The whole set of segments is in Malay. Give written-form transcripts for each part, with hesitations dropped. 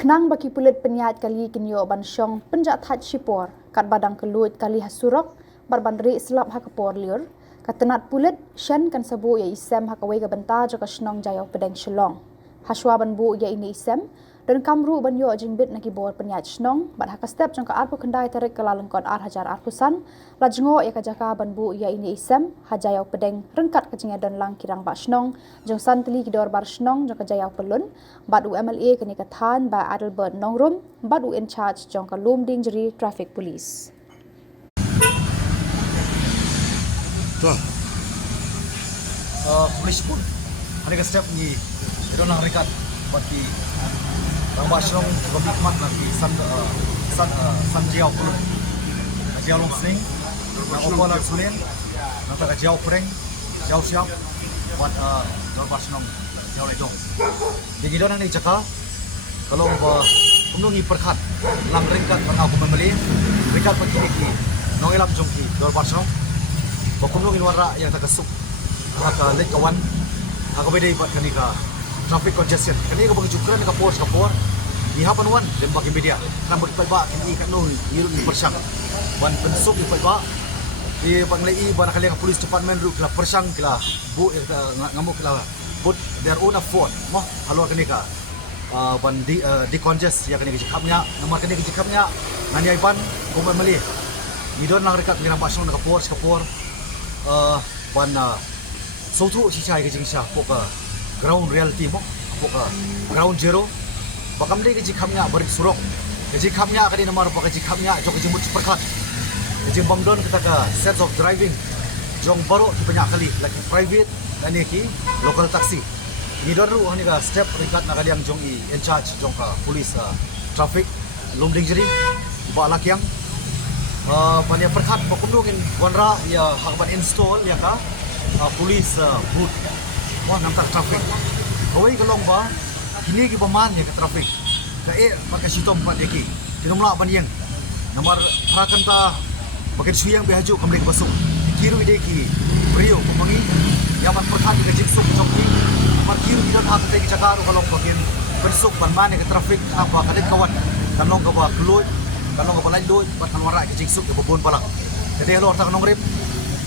Kenang bagi pulit penyat kali kinyo bansyong penjat hat shipor kat badang kelut kali hasurok barbandri selap hakapor liur katenat pulit shen kan sabu ya isem hakawai ka benta jaka shnong jayaw pedeng shelong haswa banbu ya ini isem dan kamru banyo jingbit nakibor penyat shnong bat hakastep jangka arpu kendai tarik kelalengkon ar hajar arpusan lajngo ya kajaka banbu ya ini isem hajayaw pedeng rengkat kajinga don lang kirang ba shnong jong santli kidor bar shnong jangka jayaw pelun bat UMLA kini kathan ba Adelbert Nongrum bat in charge jangka Lumding Jeri traffic police. Tuh, polis pun ada step ni, kita nak rekat bagi orang Basrong berhikmat nanti san jauh pun, jauh long sling, nak opal nak sulen, nak tak jauh pereng, jauh siap, buat orang Basrong jauh ledong. Jadi kita nak ni cakap, kalau penunggi perkat, lang rekat mengaku membeli, rekat bagi nongelam jongki orang Basrong. Bakumlong inwara yang tak kesuk haka late kawan haka beda buat kanika traffic congestion kanika bagi cukran ka por ihapan wan dan bagi media nang bagi ba kini kat non yiru ni persang ban pensuk ipai ba di banglei ban kali ka police department ru kala persang kala bu ngamuk kala put their own effort moh halor kanika ban di congest ya kanika jikapnya nomor kanika jikapnya ngani ipan kumai meli idon lang rekat ngira basong ka por ban sautu si chai ke jingsha poka ground reality mo poka ground zero bakam de ke jikhamnya barik surok ke jikhamnya kadi nomor poka jikhamnya jok ke jemut perkat ke jimbang don kita ka sense of driving jong baru ki banyak kali lagi private dan ki local taxi ni doru hani ka step ringkat nak kaliang jong in charge jong ka police traffic Lumding Jeri ba lakyang banyak perkat bakumdungin wanra ya hakban install ya ka police booth wah nampak traffic kawai kalong ba kini ki baman ya ka traffic ka pakai sitom pat deki tinumla banyang nomor harakan ta bagian suyang behaju kamling basung kiru deki brio pemangi ya ban perkat ka jiksuk chokki par kiru idon hak teki cakaru kalong bagian bersuk ban ya ka traffic apa kadet kawan kalong ka ba kelut kalau nggak balai doi, buat warak ke jingsuk ke bubun pala. Jadi kalau orang nongrim,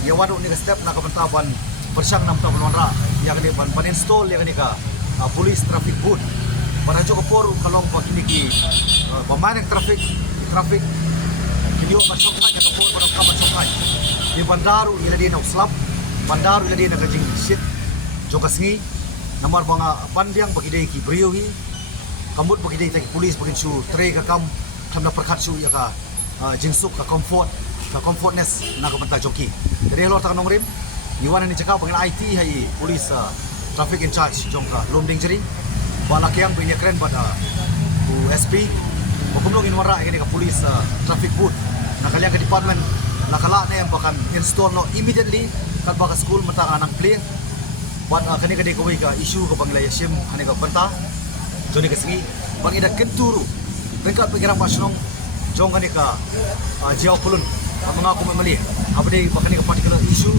ya waduk ni ke step nak kebentaban bersang nam tahu warak, yang ni ban install yang ni ka police traffic booth. Pada jauh kepor kalau bagi ni ki pemain traffic, kini orang masuk kan yang kepor pada kamar sokai. Di bandaru ia dia nak slap, bandaru ia dia nak jing shit, juga sengi. Nomor banga pandiang bagi dia ki beriuhi, kamut bagi dia ki police bagi su tray ke kam. Kami perkat su ya ka jingsuk ka comfortness nak benta joki. Jadi kalau tak nongrim, iwan ni cakap pengen IT hai polis traffic in charge jongka Lumding Jeri. Balak yang banyak keren pada USP. Bakumlong inwara ini ka polis traffic booth. Nak kalian ke department nak kalak na yang bahkan install no immediately kat baka school mata anang play. Buat kani kadi kawai ka issue ka banglaya sim hani ka benta. Joni ka singi bang ida kenturu. Dekat pengiran Basrong jong kani ka jauh pulun mengaku memilih apa dia bahkan ka particular issue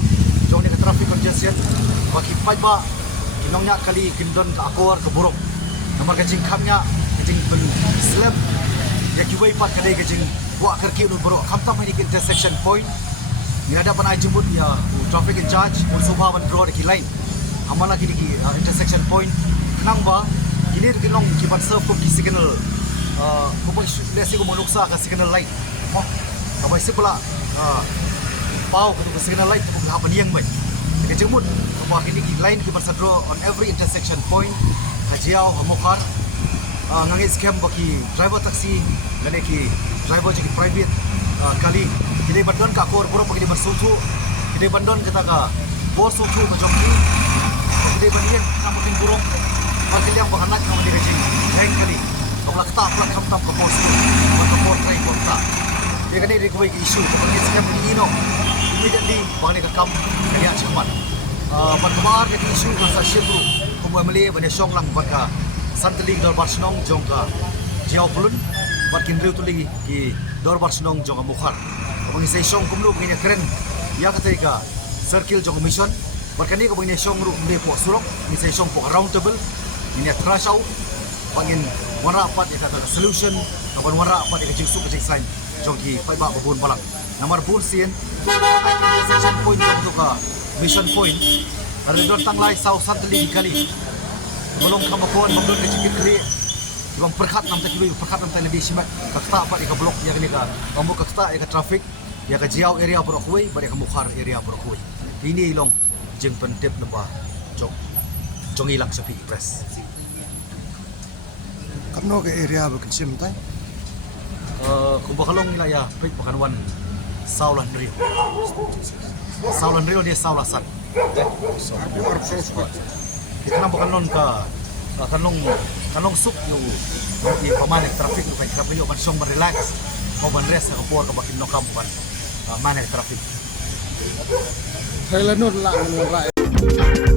jong ni ka traffic congestion bagi pai ba kinongnya kali kindon ka akor ke buruk nomor kajing kamnya kajing ben slab ya kiwai pat kali kajing buat kerki nu buruk kam tam ni intersection point ni ada pan jemput ya traffic in charge unsubha ban draw di line amal lagi di intersection point kenang ba ini kinong kibat serve ko signal kupang lesi ko manuksa ka signal light mo kabay sipula pau ka signal light ko hapan yang bay kajemut ko kini line ki draw on every intersection point kajiao hamokar ngangi scam baki driver taxi lane ki driver jadi private kali kini bandon ka kor pura pagi bersutu kini bandon kita ka bos sutu ka jongki kini bandian kamutin burung bagi yang bahanat kamu di kajing hang kali kalau kita pelak kamtam ke bos tu, maka bos try kota. Dia kan ini kau isu, kalau scam ini no, immediately bangai ke kam, kaya cepat. Perkembangan ke isu masa syuru, kumai Malay banyak syong lang baka santeling dor Basrong jongka jauh pulun, bakin riu tuling di dor Basrong jongka mukhar. Bangai saya syong kumlu banyak keren, ya ketika circle jongka mission, bakan ni kau banyak syong ru mulai pok surok, ni saya syong pok round table, ini trash out, bangin Wara apat ya kata solution, namun wara apat ya kecing suk kecing sign, jongki pai ba babun balang. Nomor bun sien, section point jong tu ka mission point. Ada don tang lai sau santli kali. Belum kamakon mamdon kecik kali. Ibang perkat nam tak perkat nam tak lebih simak. Kakta apat ya blok ya ni ka. Kamu kakta ya traffic, ya ka jiau area berokui, bari ka mukhar area berokui. Ini long jeng pendep lepa jong hilang sepi press. Kamno ke area bukan simtai. Kung bakalong nila ya pek bakanwan Saulan Rio. Saulan Rio dia Saulasan. Ikanang bakalon ka kanong suk yung pamanek traffic yung kaya kapilyo kan siyong relax o rest na kapor kabakin no kampukan manek traffic. Thailand nun lang ng